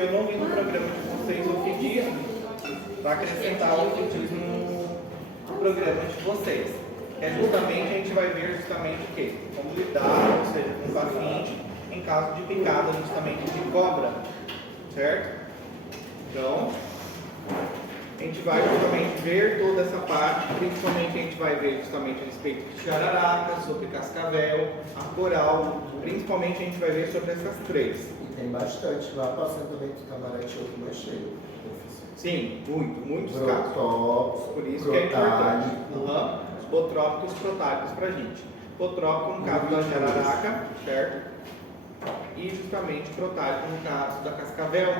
eu não vi no programa de vocês o ofidismo, para acrescentar o ofidismo no programa de vocês. É justamente, a gente vai ver justamente o quê? Como lidar, ou seja, com o paciente em caso de picada justamente de cobra, certo? Então, a gente vai justamente ver toda essa parte, principalmente a gente vai ver justamente a respeito de jararaca, sobre cascavel, a coral, principalmente a gente vai ver sobre essas três. E tem bastante, lá para o assentamento do Camarate é o que mais cheio. Sim, muitos casos. Protópicos, Por isso que é importante. Os botrópicos e protálicos para a gente. Botrópico no caso da jararaca, certo? E justamente protálico no caso da cascavel.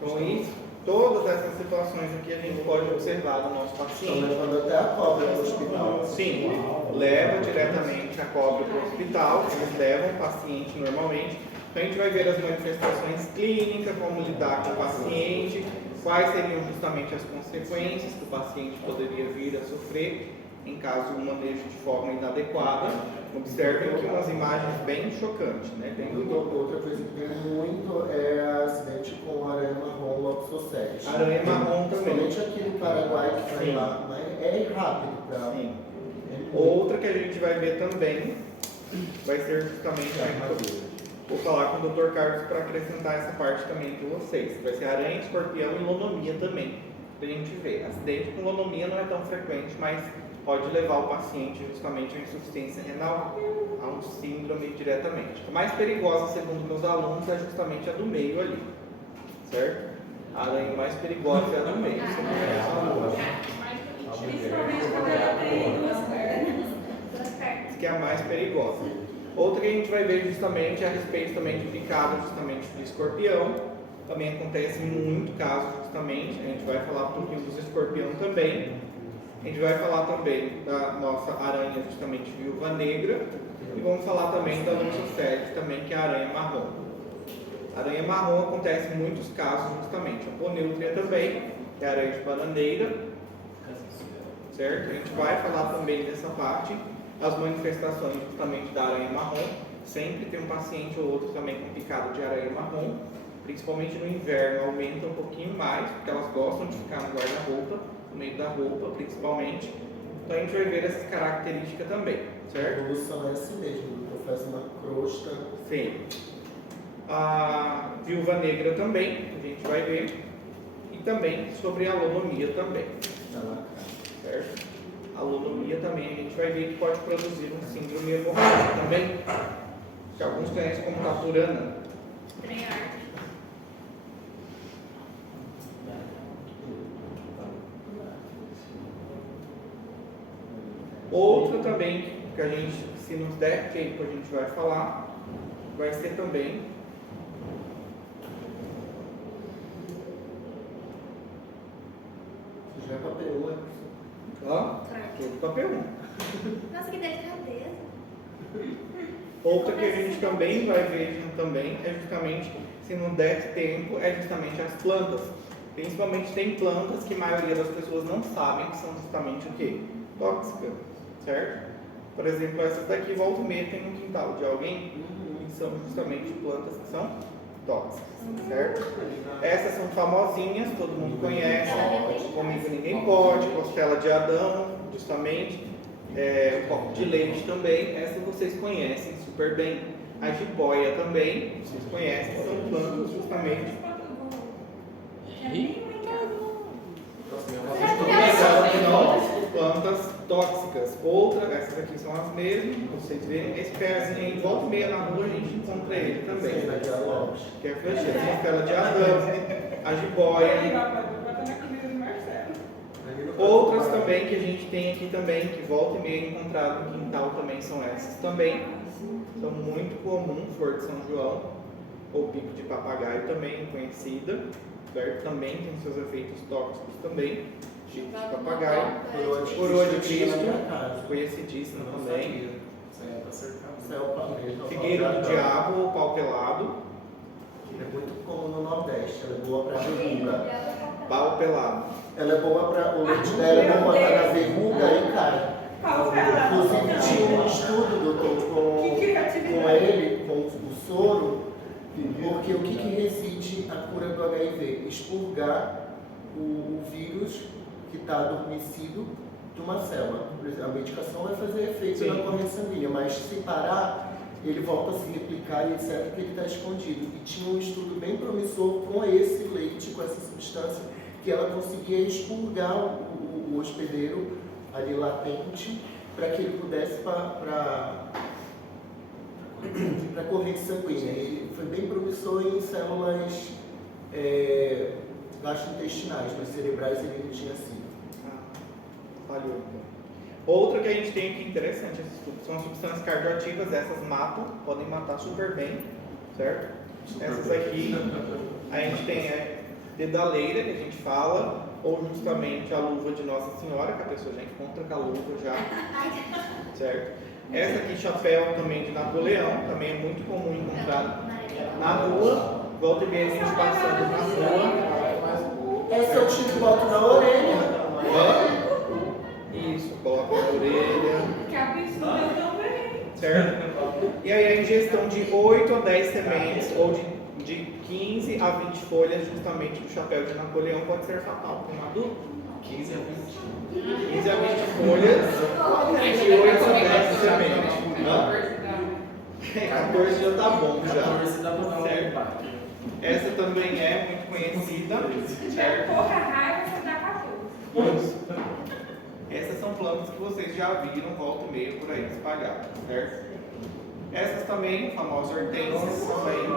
Então, isso, todas essas situações aqui a gente pode observar no nosso paciente. Estão levando até a cobra para o hospital. Sim, leva diretamente a cobra para o hospital, eles levam o paciente normalmente. Então a gente vai ver as manifestações clínicas, como lidar com o paciente, quais seriam justamente as consequências que o paciente poderia vir a sofrer em caso de um manejo de forma inadequada. Observem aqui umas imagens bem chocantes, né? Outra coisa que tem muito é acidente com aranha marrom Loxosceles. Aranha marrom também. Principalmente aqui no Paraguai que vai lá, mas é rápido para. Sim. Outra que a gente vai ver também vai ser justamente vou falar com o Dr. Carlos para acrescentar essa parte também para vocês. Vai ser aranha, escorpião e lonomia também, para a gente ver. Acidente com lonomia não é tão frequente, mas pode levar o paciente justamente a insuficiência renal, a um síndrome diretamente. A mais perigosa, segundo meus alunos, é justamente a do meio ali, certo? A aranha mais perigosa é a do meio, segundo meus alunos. Principalmente quando ela tem duas pernas. Que é a mais perigosa. Outra que a gente vai ver justamente é a respeito também de picada justamente de escorpião. Também acontece muito caso justamente, a gente vai falar um pouquinho dos escorpião também. A gente vai falar também da nossa aranha justamente viúva negra. E vamos falar também da Loxosceles também, que é a aranha marrom. A aranha marrom acontece em muitos casos justamente. A ponêutria também, que é a aranha de bananeira. Certo? A gente vai falar também dessa parte. As manifestações justamente da aranha marrom, sempre tem um paciente ou outro também com picado de aranha marrom, principalmente no inverno aumenta um pouquinho mais, porque elas gostam de ficar no guarda-roupa, no meio da roupa principalmente, então a gente vai ver essas características também, certo? A evolução é assim mesmo, faz uma crosta. Sim. A viúva negra também, a gente vai ver, e também sobre a alonomia também, certo? A alonomia também a gente vai ver que pode produzir um síndrome hemorrágico também, que alguns conhecem como taturana. Outra também que a gente, se nos der tempo, a gente vai falar, vai ser também Já é papel, todo papel 1. Nossa, que delicadeza. Outra que a gente também vai ver também é justamente, se não der tempo, é justamente as plantas. Principalmente tem plantas que a maioria das pessoas não sabem que são justamente o quê? Tóxicas, certo? Por exemplo, essas daqui, volta e meia, tem no quintal de alguém, e são justamente plantas que são tóxicas, certo? Essas são famosinhas, todo mundo conhece, comigo ninguém pode, costela de Adão, justamente, o copo de leite também, essas vocês conhecem super bem. A jiboia também, vocês conhecem, são plantas justamente. Plantas tóxicas. Outra, essas aqui são as mesmas, vocês verem. Esse pezinho aí, volta e meia na rua, a gente encontra ele também. Que é flecheira, costela de Adão, a jiboia. Outras também que a gente tem aqui também, que volta e meia encontrado no quintal também são essas também. São muito comuns, flor de São João, ou pico de papagaio também, conhecida. Certo? Também tem seus efeitos tóxicos também. Pico de papagaio, coroa de Cristo, conhecidíssima também. Figueira do diabo ou pau pelado. É muito comum no Nordeste, ela é boa para verruga. Pau pelado. Ela é boa para. O leite dela é bom para verruga e cara. Inclusive tinha um estudo, doutor, com ele, com o soro, porque o que reside a cura do HIV, expurgar o vírus que está adormecido de uma célula. A medicação vai fazer efeito na corrente sanguínea, mas se parar, ele volta a se replicar e etc, porque ele está escondido. E tinha um estudo bem promissor com esse leite, com essa substância, que ela conseguia expurgar o hospedeiro ali latente, para que ele pudesse para a corrente sanguínea. Ele foi bem promissor em células gastrointestinais, mas cerebrais ele não tinha sido. Falhou. Outra que a gente tem aqui interessante, são substâncias cardioativas, essas matam, podem matar super bem, certo? Essas aqui, a gente tem dedaleira, que a gente fala, ou justamente a luva de Nossa Senhora, que a pessoa já encontra com a luva já, certo? Essa aqui, chapéu também de Napoleão, também é muito comum encontrar na rua, volta e meia a gente passando na rua. Essa eu tiro e boto na orelha. Isso, coloca na orelha. Que absurdo também. Certo? E aí a ingestão de 8 a 10 sementes, ou de 15 a 20 folhas, justamente do chapéu de Napoleão, pode ser fatal para um adulto. 15 a 20. 15 a 20 folhas, de 8 a 10 sementes. 14 já tá bom já. 14 dá pra dar Certo? Essa também é muito conhecida. Se tiver pouca raiva, você dá 14. Essas são plantas que vocês já viram, volta e meia por aí espalhadas, certo? Essas também, famosas hortênsias, também.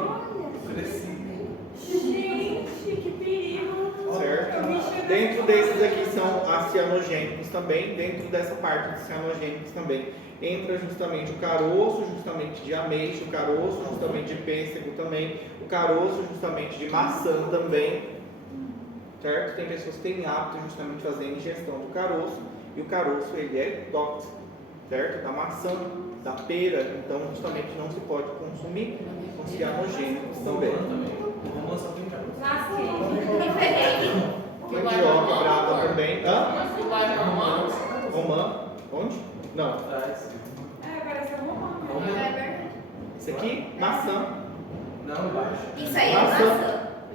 Gente, que perigo. Certo? Dentro desses aqui são as cianogênicos também. Dentro dessa parte de cianogênicos também entra justamente o caroço, justamente de ameixa, o caroço justamente de pêssego também, o caroço justamente de maçã também, certo? Tem pessoas que têm hábito justamente de fazer a ingestão do caroço, e o caroço ele é tóxico, certo? Da maçã, da pera, então justamente não se pode consumir com cianogênicos também. Mandioca brava também. Romã? Onde? Não. Parece um romano. Esse aqui, maçã. Não, embaixo. Isso aí é maçã.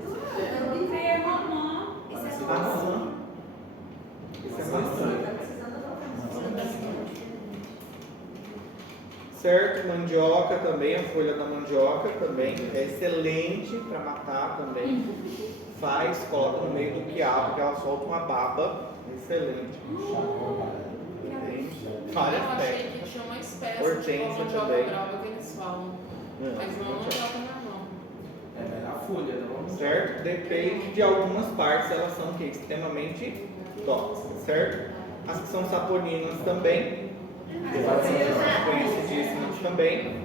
Isso aí é romã. Maçã. Isso é maçã. Certo, mandioca também, a folha da mandioca também é excelente para matar também. Faz, coloca no meio do quiabo, que ela solta uma baba excelente. Tem várias Eu achei técnicas. que tinha uma espécie Hortênsia de mandioca também. brava que eles falam. Mas não mandioca normal. É a folha, não? Certo? Depende de algumas partes, elas são que extremamente tóxicas, certo? As que são saponinas também, conhecidíssimas também,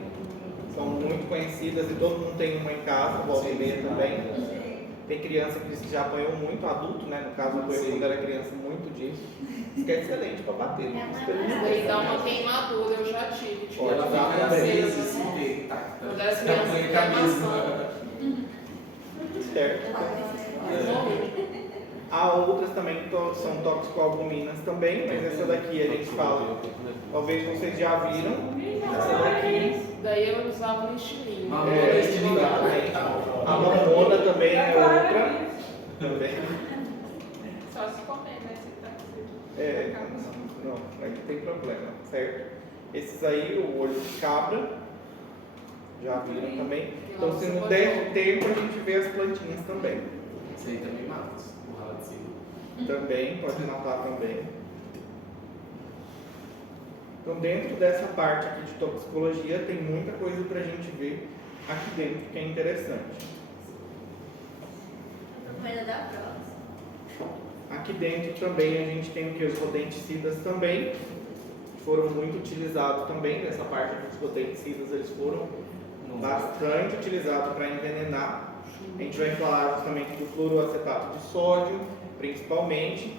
são muito conhecidas e todo mundo tem uma em casa, volta e meia também. Tem criança que já apanhou muito, adulto, né? No caso, eu quando era criança, muito disso. Isso que é excelente para bater. Ele dá uma queimadura, eu já tive. Tipo, Pode ela dar fica também. acesa assim. Quando as crianças têm maçã. Certo? Há outras também que são toxicoalbuminas também, mas essa daqui a gente fala, talvez vocês já viram. Essa daqui Daí eu usava um estilinho. exatamente. A mamona também é outra. Também. Só se comer, né? Você tá Não, aí não tem problema, certo? Esses aí, o olho de cabra, já viram também. Então, se não der tempo, a gente vê as plantinhas também. Isso aí também mata. O ralo de cima. Também, pode matar também. Então, dentro dessa parte aqui de toxicologia, tem muita coisa para a gente ver aqui dentro que é interessante. Da próxima. Aqui dentro também a gente tem o que? Os rodenticidas também, que foram muito utilizados também. Nessa parte dos rodenticidas, eles foram bastante utilizados para envenenar. A gente vai falar justamente do fluoroacetato de sódio, principalmente.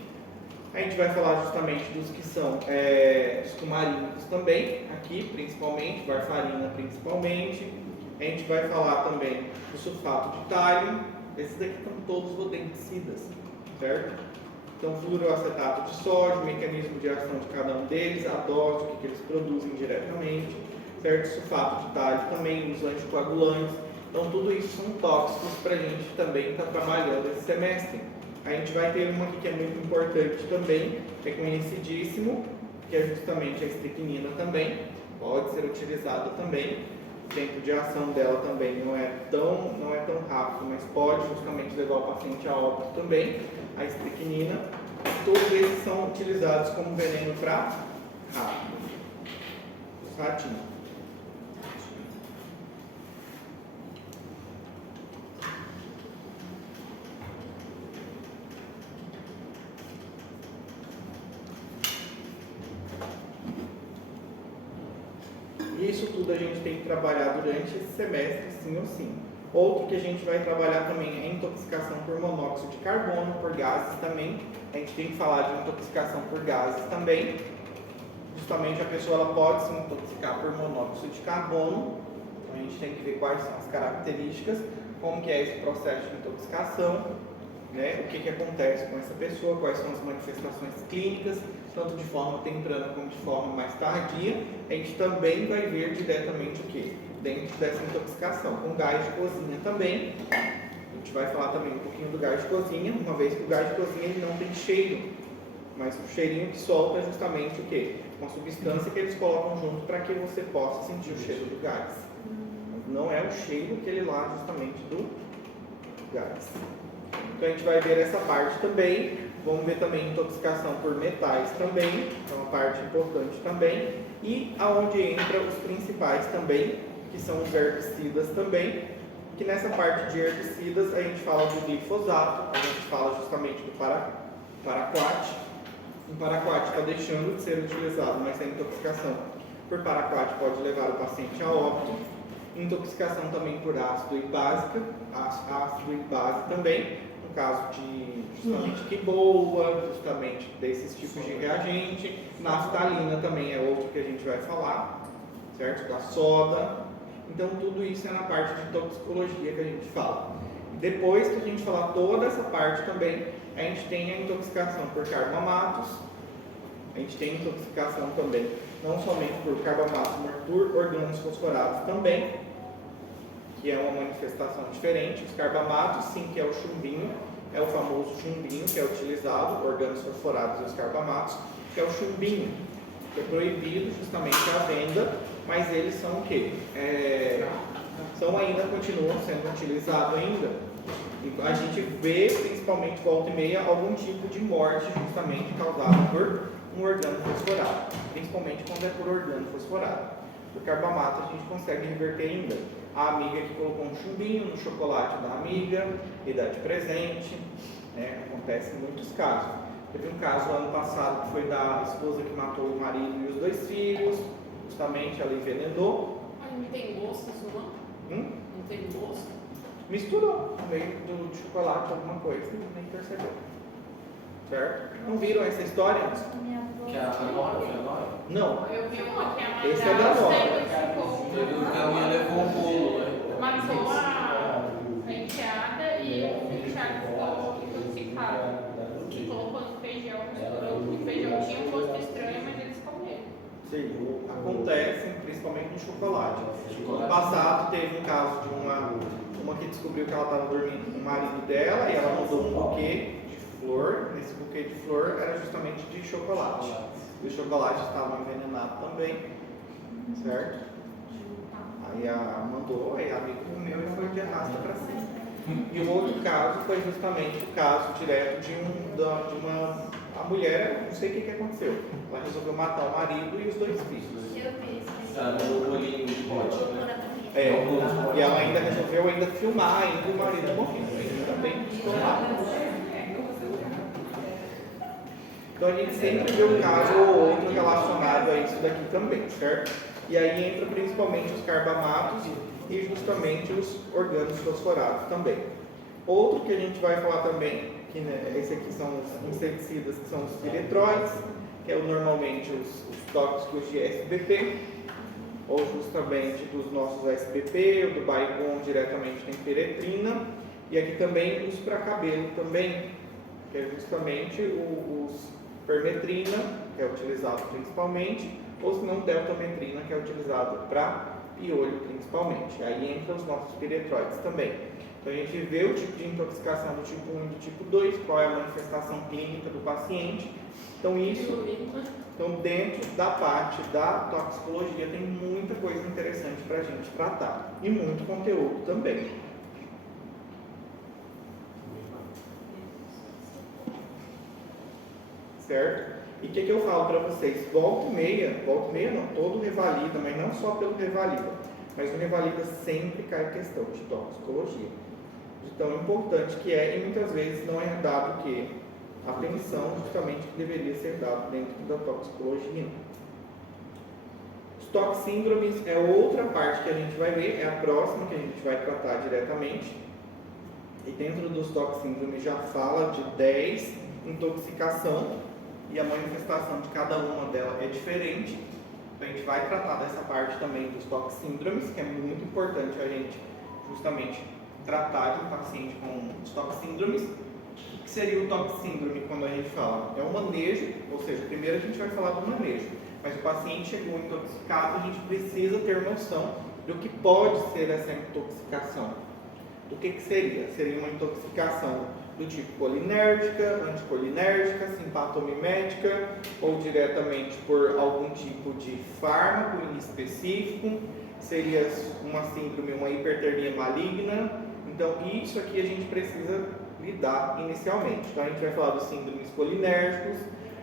A gente vai falar justamente dos que são os cumarínicos também, aqui principalmente, varfarina principalmente. A gente vai falar também do sulfato de tálio. Esses daqui estão todos rodenticidas, certo? Então, fluoroacetato de sódio, o mecanismo de ação de cada um deles, a dose, o que eles produzem diretamente, certo? Sulfato de tálio também, os anticoagulantes. Então tudo isso são tóxicos para a gente também estar trabalhando esse semestre. A gente vai ter uma aqui que é muito importante também, é conhecidíssimo, que é justamente a estricnina também, pode ser utilizada também. O tempo de ação dela também não é tão rápido, mas pode justamente levar o paciente a óbito também. A estricnina, todos esses são utilizados como veneno para rato, os ratinhos. Isso tudo a gente tem que trabalhar durante esse semestre, sim ou sim. Outro que a gente vai trabalhar também é intoxicação por monóxido de carbono, por gases também. A gente tem que falar de intoxicação por gases também. Justamente a pessoa ela pode se intoxicar por monóxido de carbono. Então a gente tem que ver quais são as características, como que é esse processo de intoxicação, né? O que acontece com essa pessoa, quais são as manifestações clínicas, tanto de forma temprana como de forma mais tardia. A gente também vai ver diretamente o que? Dentro dessa intoxicação, com gás de cozinha também. A gente vai falar também um pouquinho do gás de cozinha, uma vez que o gás de cozinha ele não tem cheiro, mas o cheirinho que solta é justamente o que? Uma substância que eles colocam junto para que você possa sentir o cheiro do gás. Não é o cheiro que ele lá justamente do gás. Então a gente vai ver essa parte também. Vamos ver também intoxicação por metais também, é uma parte importante também. E aonde entra os principais também, que são os herbicidas também. Que nessa parte de herbicidas a gente fala do glifosato, a gente fala justamente do paraquat. O paraquat está deixando de ser utilizado, mas a intoxicação por paraquat pode levar o paciente a óbito. Intoxicação também por ácido e básica, ácido e base também. No caso de justamente quiboa, justamente desses tipos de reagente. Naftalina também é outro que a gente vai falar, certo? Da soda. Então tudo isso é na parte de toxicologia que a gente fala. Depois que a gente falar toda essa parte também, a gente tem a intoxicação por carbamatos. A gente tem intoxicação também, não somente por carbamatos, mas por orgânicos fosforados também, que é uma manifestação diferente. Os carbamatos, sim, que é o chumbinho, é o famoso chumbinho que é utilizado, orgânicos fosforados e os carbamatos, que é o chumbinho, que é proibido justamente a venda, mas eles são o quê? Continuam sendo utilizados ainda. E a gente vê, principalmente volta e meia, algum tipo de morte justamente causada por um orgânico fosforado, principalmente quando é por orgânico fosforado. Por carbamato a gente consegue reverter ainda. A amiga que colocou um chumbinho no chocolate da amiga e dá de presente, né? Acontece em muitos casos. Teve um caso ano passado que foi da esposa que matou o marido e os 2 filhos, justamente ela envenenou. Mas não tem gosto isso não? Não tem gosto? Misturou no meio do chocolate alguma coisa e nem percebeu. Certo? Não viram essa história? Que a Nora, foi a Nora? Não. Eu vi uma que a mãe Esse é da Nora. Teve um que a minha levou um bolo, né? matou a enteada e o Thiago ficou intoxicado. E colocou no feijão, misturou. O feijão tinha um gosto estranho, mas eles comeram. Sim, acontece principalmente no chocolate. No passado teve um caso de uma que descobriu que ela estava dormindo com o marido dela e ela mandou um buquê de flor. Nesse buquê de flor era justamente de chocolate. E o chocolate estava envenenado também, certo? Aí mandou, aí a amiga comeu e foi de arrasta para cima. E o outro caso foi justamente o caso direto de a mulher, não sei o que aconteceu. Ela resolveu matar o marido e os 2 filhos. Eu vi isso. Ela mandou o bolinho de pote, né? E ela ainda resolveu filmar ainda o marido morrendo. Ele também filmado. Então a gente sempre vê um caso ou outro relacionado a isso daqui também, certo? E aí entra principalmente os carbamatos e justamente os orgânicos fosforados também. Outro que a gente vai falar também, que né, esse aqui são os inseticidas, que são os piretroides, que é normalmente os tóxicos de SBP, ou justamente dos nossos SBP, o do Baygon diretamente tem piretrina, e aqui também os para cabelo também, que é justamente os permetrina, que é utilizado principalmente, ou se não deltametrina, que é utilizado para e olho principalmente. Aí entra os nossos piretroides também. Então a gente vê o tipo de intoxicação do tipo 1 e do tipo 2, qual é a manifestação clínica do paciente. Então dentro da parte da toxicologia tem muita coisa interessante para a gente tratar e muito conteúdo também. Certo? E o que eu falo para vocês? Volta e meia não, todo revalida, mas não só pelo revalida, mas o revalida sempre cai questão de toxicologia. De tão importante que é, e muitas vezes não é dado o quê? Atenção justamente que deveria ser dado dentro da toxicologia. Os toxíndromes é outra parte que a gente vai ver, é a próxima que a gente vai tratar diretamente. E dentro dos toxíndromes já fala de 10 intoxicação e a manifestação de cada uma delas é diferente. Então a gente vai tratar dessa parte também dos toxíndromes, que é muito importante a gente justamente tratar de um paciente com os toxíndromes. O que seria o toxíndrome quando a gente fala? É o manejo, ou seja, primeiro a gente vai falar do manejo, mas o paciente chegou intoxicado, a gente precisa ter noção do que pode ser essa intoxicação. Do que seria? Seria uma intoxicação do tipo colinérgica, anticolinérgica, simpatomimética ou diretamente por algum tipo de fármaco em específico. Seria uma síndrome, uma hipertermia maligna. Então, isso aqui a gente precisa lidar inicialmente. Então, a gente vai falar dos síndromes colinérgicos,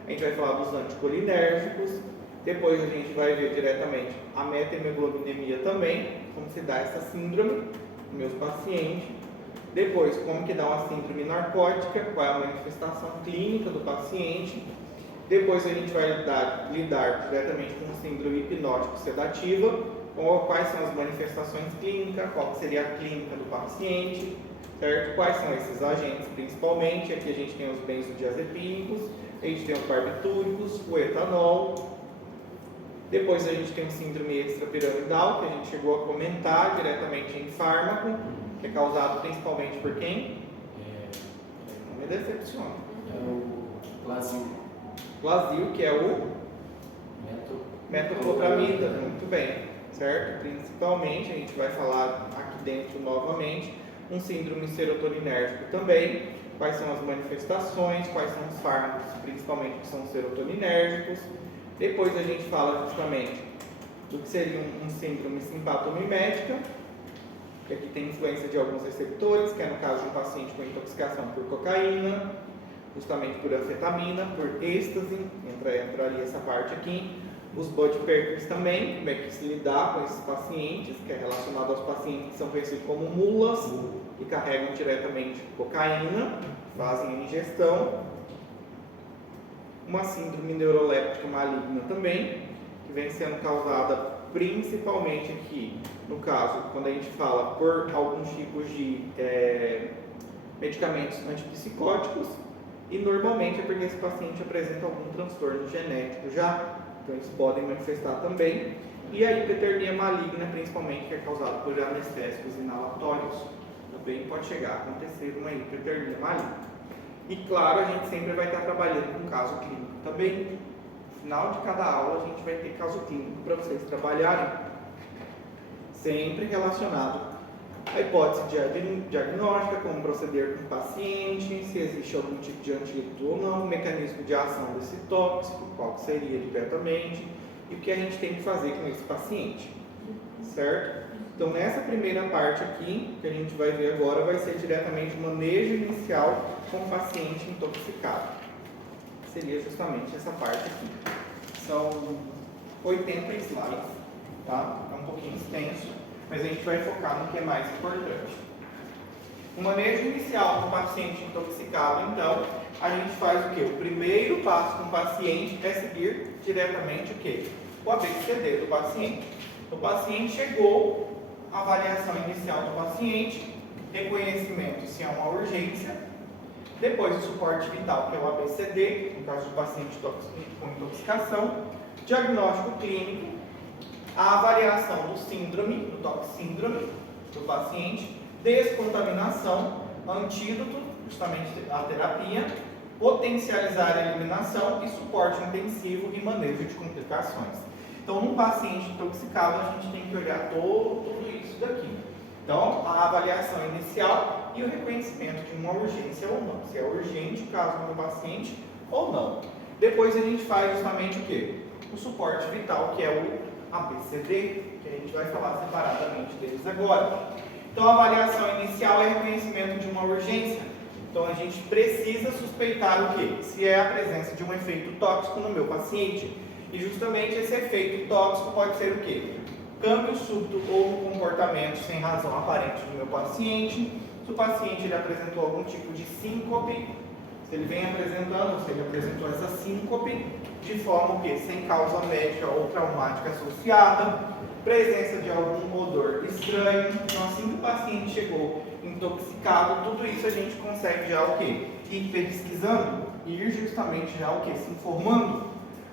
a gente vai falar dos anticolinérgicos, depois a gente vai ver diretamente a metahemoglobinемia também, como se dá essa síndrome nos meus pacientes. Depois, como que dá uma síndrome narcótica, qual é a manifestação clínica do paciente. Depois a gente vai lidar diretamente com síndrome hipnótico-sedativa, quais são as manifestações clínicas, qual seria a clínica do paciente, certo? Quais são esses agentes principalmente. Aqui a gente tem os benzodiazepínicos, a gente tem os barbitúricos, o etanol. Depois a gente tem o síndrome extrapiramidal, que a gente chegou a comentar diretamente em fármaco, que é causado principalmente por quem? Não me decepciona. É o Plasio. Plasio, que é o metoclopramida, muito bem, certo? Principalmente, a gente vai falar aqui dentro novamente, um síndrome serotoninérgico também, quais são as manifestações, quais são os fármacos, principalmente que são serotoninérgicos. Depois a gente fala justamente do que seria um síndrome simpatomimética, que aqui tem influência de alguns receptores, que é no caso de um paciente com intoxicação por cocaína, justamente por anfetamina, por êxtase, entraria essa parte aqui. Os body perkers também, como é que se lidar com esses pacientes, que é relacionado aos pacientes que são conhecidos como mulas, e carregam diretamente cocaína, fazem a ingestão. Uma síndrome neuroléptica maligna também, que vem sendo causada principalmente aqui, no caso, quando a gente fala por alguns tipos de medicamentos antipsicóticos, e normalmente é porque esse paciente apresenta algum transtorno genético já, então eles podem manifestar também. E a hipertermia maligna, principalmente, que é causada por anestésicos inalatórios, também pode chegar a acontecer uma hipertermia maligna. E claro, a gente sempre vai estar trabalhando com caso clínico também. No final de cada aula a gente vai ter caso clínico para vocês trabalharem, sempre relacionado à hipótese diagnóstica, como proceder com o paciente, se existe algum tipo de antídoto ou não, o mecanismo de ação desse tóxico, qual seria diretamente, e o que a gente tem que fazer com esse paciente, certo? Então, nessa primeira parte aqui, que a gente vai ver agora, vai ser diretamente o manejo inicial com o paciente intoxicado. Seria justamente essa parte aqui. São 80 slides, tá? É um pouquinho extenso, mas a gente vai focar no que é mais importante. O manejo inicial com o paciente intoxicado, então, a gente faz o quê? O primeiro passo com o paciente é seguir diretamente o quê? O ABCD do paciente. O paciente chegou, avaliação inicial do paciente, reconhecimento se é uma urgência, depois o suporte vital, que é o ABCD, no caso do paciente com intoxicação, diagnóstico clínico, a avaliação do síndrome, do toxíndrome do paciente, descontaminação, antídoto, justamente a terapia, potencializar a eliminação e suporte intensivo e manejo de complicações. Então, num paciente intoxicado, a gente tem que olhar tudo isso daqui. Então, a avaliação inicial e o reconhecimento de uma urgência ou não. Se é urgente o caso do paciente ou não. Depois a gente faz justamente o quê? O suporte vital, que é o ABCD, que a gente vai falar separadamente deles agora. Então, a avaliação inicial é reconhecimento de uma urgência. Então, a gente precisa suspeitar o quê? Se é a presença de um efeito tóxico no meu paciente. E justamente esse efeito tóxico pode ser o quê? Câmbio súbito ou no comportamento sem razão aparente do meu paciente. Se o paciente ele apresentou algum tipo de síncope, se ele vem apresentando, se ele apresentou essa síncope de forma o quê? Sem causa médica ou traumática associada, presença de algum odor estranho. Então, assim que o paciente chegou intoxicado, tudo isso a gente consegue já o quê? Ir pesquisando, ir justamente já o quê? Se informando.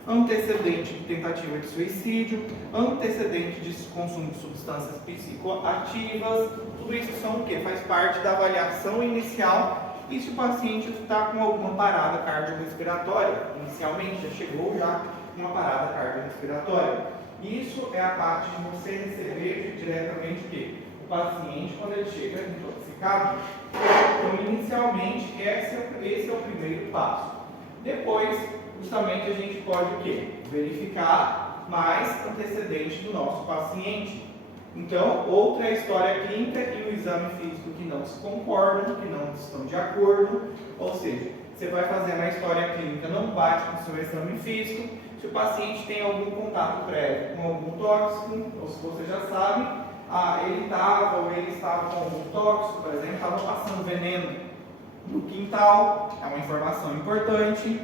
Antecedente de tentativa de suicídio, antecedente de consumo de substâncias psicoativas, tudo isso são o quê? Faz parte da avaliação inicial. E se o paciente está com alguma parada cardiorrespiratória, inicialmente já chegou com uma parada cardiorrespiratória. Isso é a parte de você receber diretamente o quê? O paciente quando ele chega intoxicado. Então, inicialmente, esse é o primeiro passo. Depois, justamente, a gente pode o quê? Verificar mais antecedentes do nosso paciente. Então, outra história clínica e o exame físico que não se concordam, que não estão de acordo. Ou seja, você vai fazendo a história clínica, não bate com o seu exame físico. Se o paciente tem algum contato prévio com algum tóxico, ou se você já sabe, ele estava com algum tóxico, por exemplo, estava passando veneno no quintal, é uma informação importante.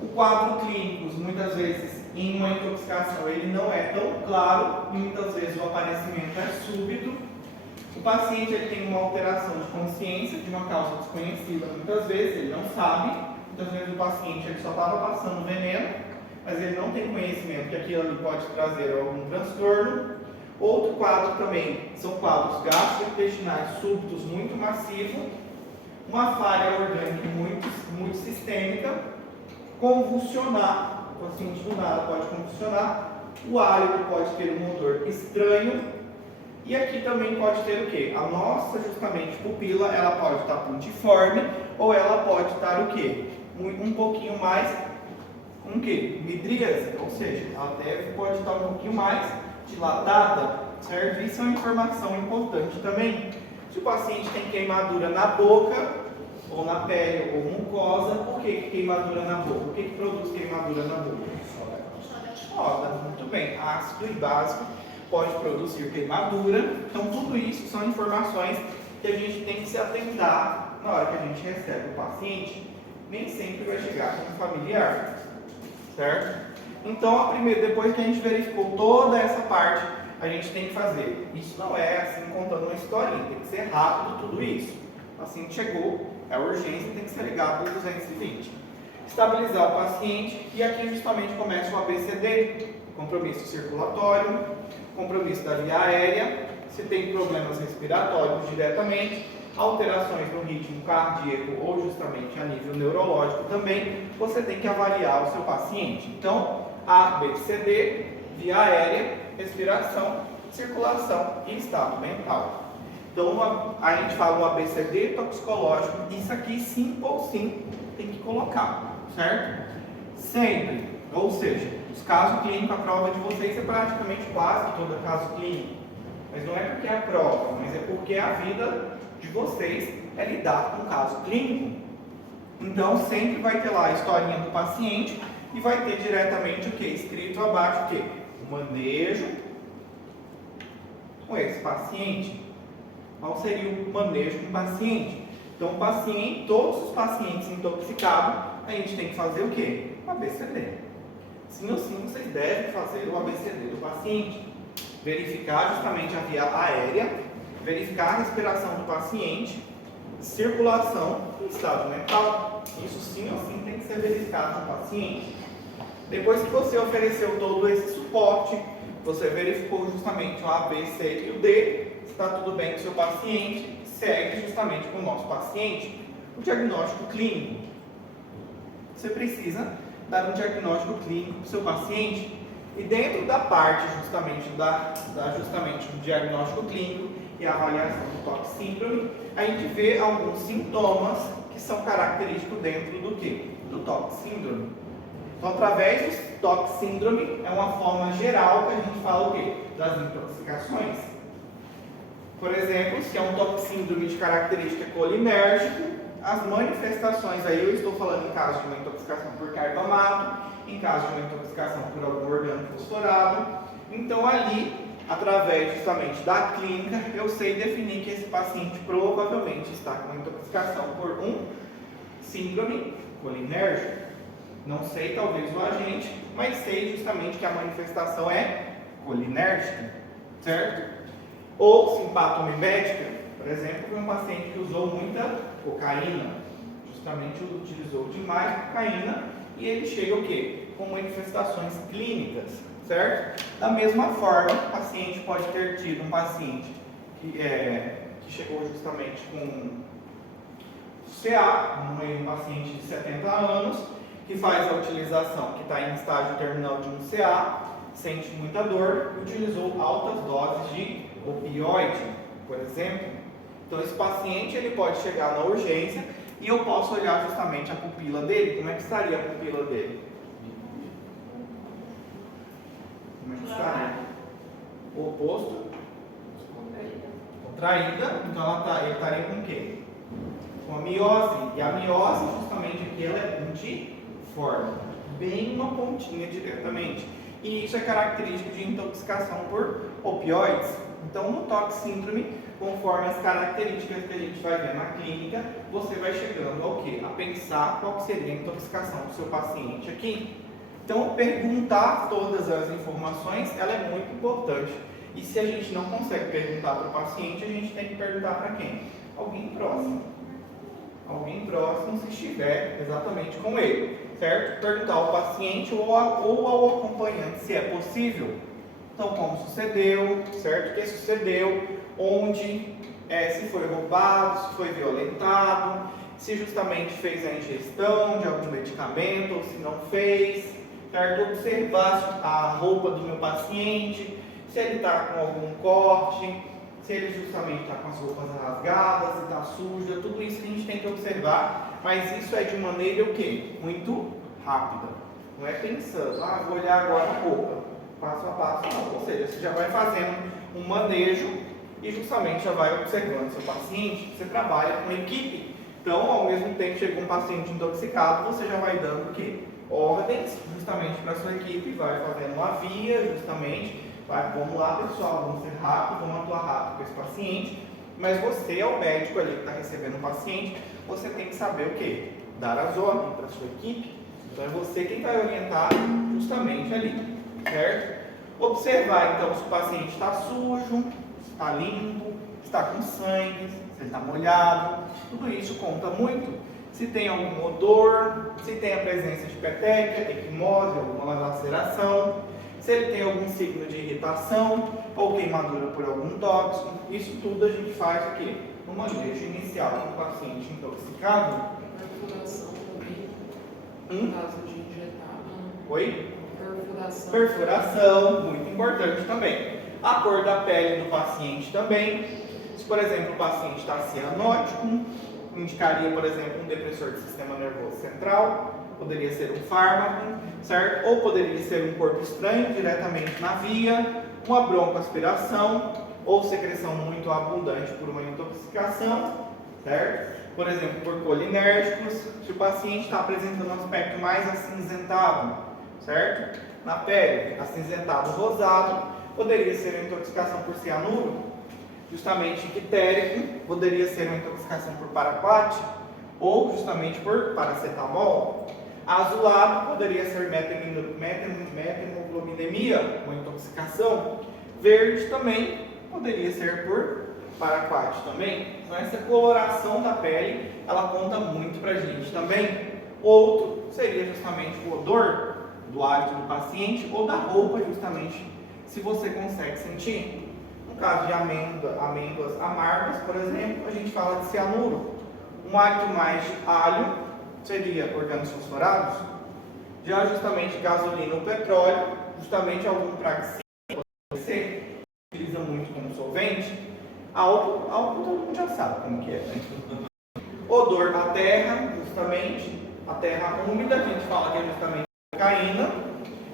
O quadro clínico, muitas vezes, em uma intoxicação, ele não é tão claro, e muitas vezes o aparecimento é súbito. O paciente ele tem uma alteração de consciência, de uma causa desconhecida, muitas vezes, ele não sabe. Muitas vezes o paciente ele só estava passando veneno, mas ele não tem conhecimento que aquilo ali pode trazer algum transtorno. Outro quadro também são quadros gastrointestinais súbitos muito massivos, uma falha orgânica muito sistêmica, convulsionar, o paciente do nada pode convulsionar, o hálito pode ter um odor estranho, e aqui também pode ter o quê? A nossa, justamente, pupila, ela pode estar pontiforme, ou ela pode estar o quê? Um pouquinho mais, o quê? Midríase, ou seja, ela pode estar um pouquinho mais dilatada, certo? Isso é uma informação importante também. Se o paciente tem queimadura na boca, ou na pele, ou mucosa, por que queimadura na boca? O que produz queimadura na boca? Soda. Muito bem. Ácido e básico pode produzir queimadura. Então, tudo isso são informações que a gente tem que se atentar na hora que a gente recebe o paciente. Nem sempre vai chegar com um familiar, certo? Então, depois que a gente verificou toda essa parte, a gente tem que fazer. Isso não é assim contando uma historinha, tem que ser rápido tudo isso. O paciente chegou, é urgência, tem que ser ligado para o 220. Estabilizar o paciente, e aqui justamente começa o ABCD, compromisso circulatório, compromisso da via aérea, se tem problemas respiratórios diretamente, alterações no ritmo cardíaco ou justamente a nível neurológico também, você tem que avaliar o seu paciente. Então, ABCD, via aérea, respiração, circulação e estado mental. Então, a gente fala um ABCD toxicológico, isso aqui sim ou sim tem que colocar, certo? Sempre, ou seja, os casos clínicos, a prova de vocês é praticamente quase todo caso clínico. Mas não é porque é a prova, mas é porque a vida de vocês é lidar com caso clínico. Então, sempre vai ter lá a historinha do paciente e vai ter diretamente o que? Escrito abaixo o que? O manejo com esse paciente. Qual seria o manejo com o paciente? Então, todos os pacientes intoxicados, a gente tem que fazer o quê? O ABCD. Sim ou sim, vocês devem fazer o ABCD do paciente. Verificar justamente a via aérea, verificar a respiração do paciente, circulação e estado mental. Isso sim ou sim tem que ser verificado no paciente. Depois que você ofereceu todo esse suporte, você verificou justamente o A, B, C e o D, está tudo bem com o seu paciente, segue justamente com o nosso paciente o diagnóstico clínico. Você precisa dar um diagnóstico clínico para o seu paciente. E dentro da parte justamente justamente do diagnóstico clínico e avaliação do toxíndrome, a gente vê alguns sintomas que são característicos dentro do quê? Do toxíndrome. Então, através do toxíndrome, é uma forma geral que a gente fala o quê? Das intoxicações. Por exemplo, se é um toxíndrome de característica colinérgica, as manifestações aí, eu estou falando em caso de uma intoxicação por carbamato, em caso de uma intoxicação por algum orgânico fosforado. Então, ali, através justamente da clínica, eu sei definir que esse paciente provavelmente está com intoxicação por um síndrome colinérgico. Não sei, talvez o agente, mas sei justamente que a manifestação é colinérgica, certo? Ou simpatomimética, por exemplo, foi um paciente que usou muita cocaína, justamente utilizou demais cocaína e ele chega o quê? Com manifestações clínicas, certo? Da mesma forma, o paciente pode ter tido um paciente que chegou justamente com CA, um paciente de 70 anos, que faz a utilização, que está em estágio terminal de um CA, sente muita dor e utilizou altas doses de opioide, por exemplo. Então esse paciente ele pode chegar na urgência e eu posso olhar justamente a pupila dele. Como é que estaria a pupila dele? Como é que estaria? O oposto? Contraída. Então ele estaria com o quê? Com a miose. E a miose justamente aqui ela é multiforme, bem uma pontinha diretamente. E isso é característico de intoxicação por opioides. Então, no toxíndrome, conforme as características que a gente vai ver na clínica, você vai chegando ao quê? A pensar qual seria a intoxicação do seu paciente aqui. Então, perguntar todas as informações, ela é muito importante. E se a gente não consegue perguntar para o paciente, a gente tem que perguntar para quem? Alguém próximo. Alguém próximo, se estiver exatamente com ele, certo? Perguntar ao paciente ou ao acompanhante se é possível. Então, como sucedeu, certo? O que sucedeu, onde, se foi roubado, se foi violentado, se justamente fez a ingestão de algum medicamento ou se não fez, certo? Observar a roupa do meu paciente, se ele está com algum corte, se ele justamente está com as roupas rasgadas, se está suja, tudo isso que a gente tem que observar, mas isso é de maneira o quê? Muito rápida. Não é pensando, vou olhar agora a roupa, passo a passo, não. Ou seja, você já vai fazendo um manejo e justamente já vai observando seu paciente. Você trabalha com equipe, então ao mesmo tempo que chega um paciente intoxicado, você já vai dando o quê? Ordens justamente para a sua equipe, vai fazendo uma via justamente. Vamos lá, pessoal, vamos ser rápido, vamos atuar rápido com esse paciente, mas você é o médico ali que está recebendo o paciente, você tem que saber o quê? Dar as ordens para a sua equipe. Então é você quem vai orientar justamente ali, certo? Observar então se o paciente está sujo, se está limpo, se está com sangue, se ele está molhado, tudo isso conta muito. Se tem algum odor, se tem a presença de peteca, equimose, alguma laceração, se ele tem algum signo de irritação ou queimadura por algum tóxico, isso tudo a gente faz aqui no manejo inicial do paciente intoxicado. Perfuração também, no caso de injetar. Oi? Perfuração. Perfuração, muito importante também. A cor da pele do paciente também. Se, por exemplo, o paciente está cianótico, indicaria, por exemplo, um depressor do sistema nervoso central. Poderia ser um fármaco, certo? Ou poderia ser um corpo estranho diretamente na via, uma broncoaspiração ou secreção muito abundante por uma intoxicação, certo? Por exemplo, por colinérgicos, se o paciente está apresentando um aspecto mais acinzentado, certo? Na pele, acinzentado rosado, poderia ser uma intoxicação por cianuro, justamente ictérico, poderia ser uma intoxicação por paraquat ou justamente por paracetamol. Azulado poderia ser metemoglobinemia, uma intoxicação. Verde também poderia ser por paraquat também. Então essa coloração da pele, ela conta muito pra gente também. Outro seria justamente o odor do hálito do paciente ou da roupa, justamente, se você consegue sentir. No caso de amêndoas amargas, por exemplo, a gente fala de cianuro. Um hálito mais de alho seria orgânicos fosforados. Já justamente gasolina ou petróleo, justamente algum praxis que você utiliza muito como solvente, álcool todo mundo já sabe como que é, né? Odor na terra, justamente, a terra úmida, a gente fala que é justamente cocaína,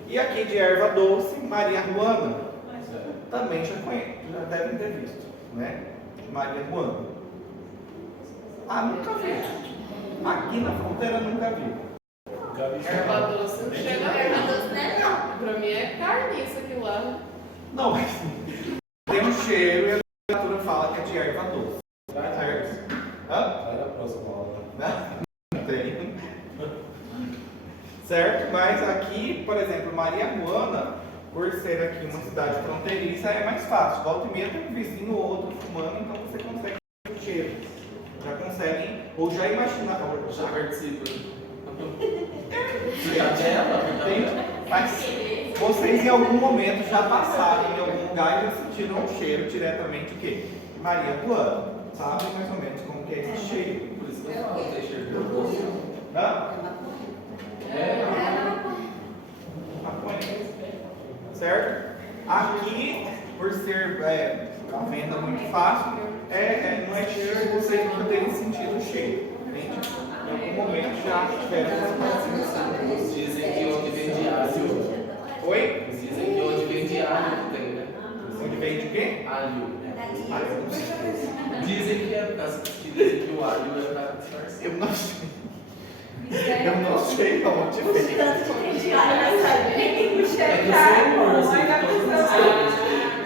e aqui de erva doce, marihuana, também já devem ter visto, né? Marihuana. Ah, nunca vi. Aqui na fronteira nunca vi. Erva doce não chega Erva não. doce, né? Não. Pra mim é carniça aquilo lá. Não, mas tem um cheiro e a literatura fala que é de erva doce. Certo? Hã? Vai na próxima aula. Não tem. Certo? Mas aqui, por exemplo, Marihuana, por ser aqui uma cidade fronteiriça, é mais fácil. Volta e meia tem um vizinho ou outro fumando, então você consegue ver o cheiro. Já conseguem, ou já imaginar. Já participa. Você já dela? Mas vocês em algum momento já passaram em algum lugar e já sentiram um cheiro diretamente o quê? Marihuana. Sabe mais ou menos como que é esse cheiro. Por isso que eu falo, tem cheiro de gosto. Hã? É Maconha. Certo? Aqui, por ser a venda muito fácil, não é cheiro, vocês não terem sentido o cheiro. Entende? Em algum momento já tiveram essa participação. Dizem que onde vende alho. Oi? Dizem que onde vende alho tem, né? Onde vem de quê? Alho. Ah, eu não sei. Dizem que é por causa que dizem que o alho é pra disfarçar. Eu não sei. Eu não sei onde vem.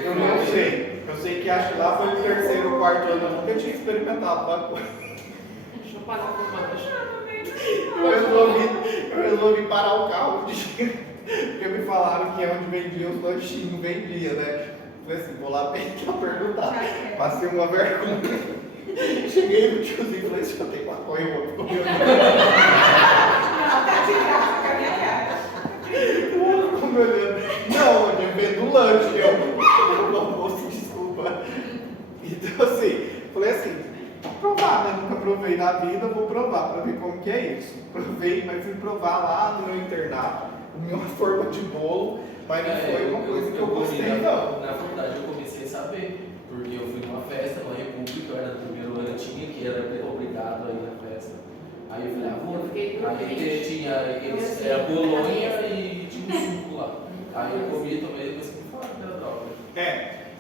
Eu não sei. Eu sei que acho que lá foi o terceiro ou quarto ano, eu nunca tinha experimentado maconha. Chupar na fumada. Eu resolvi parar o carro porque me falaram que é onde vendia os lanchinhos, vendia, né? Falei assim, vou lá perguntar. Passei uma vergonha. Cheguei no tiozinho e falei assim, eu tenho maconha, eu vou comer. Ficou me olhando. Não, eu vendo lanche. Não, moço, desculpa. Então assim, falei assim, vou provar, né? Nunca provei na vida, vou provar pra ver como que é isso. Provei, mas fui provar lá no meu internato, comi uma forma de bolo, mas não foi uma coisa que eu gostei, não. Na faculdade eu comecei a saber, porque eu fui numa festa, numa república, eu era do primeiro ano, tinha que era obrigado a ir na festa. Aí eu falei, ah, vou. Aí tinha a Bolonha e tinha um suco lá. Aí eu comi, tomei, depois que me falaram que era droga.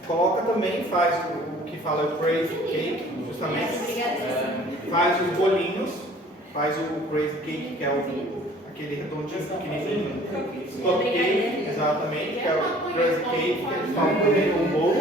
Coloca também, faz o que fala o crazy cake, justamente. Faz os bolinhos, faz o crazy cake, que é aquele redondinho pequenininho. Cupcake, exatamente, que é o crazy cake, que eles falam também um bolo.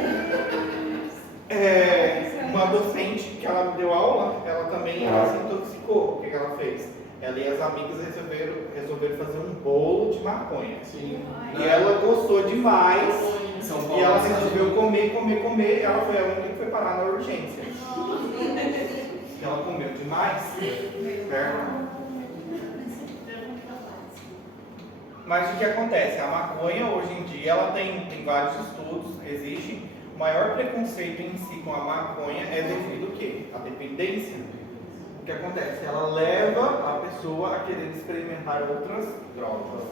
Uma docente que ela me deu aula, ela também se intoxicou. O que ela fez? Ela e as amigas resolveram fazer um bolo de maconha. Sim. E ela gostou demais. São E Paulo, ela resolveu comer. Ela foi a única que foi parar na urgência. Ela comeu demais. Certo? Mas o que acontece? A maconha hoje em dia ela tem vários estudos, existe. O maior preconceito em si com a maconha é devido ao quê? A dependência. O que acontece? Ela leva a pessoa a querer experimentar outras drogas.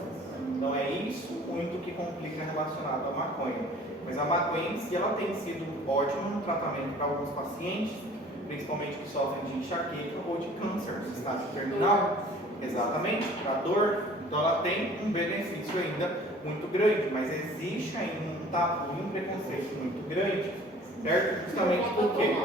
Não é isso muito que complica relacionado à maconha. Mas a maconha em si ela tem sido ótima no tratamento para alguns pacientes, principalmente que sofrem de enxaqueca ou de câncer, estágio terminal. Exatamente, para dor. Então ela tem um benefício ainda muito grande, mas existe ainda um tabu e um preconceito muito grande, certo? Justamente porque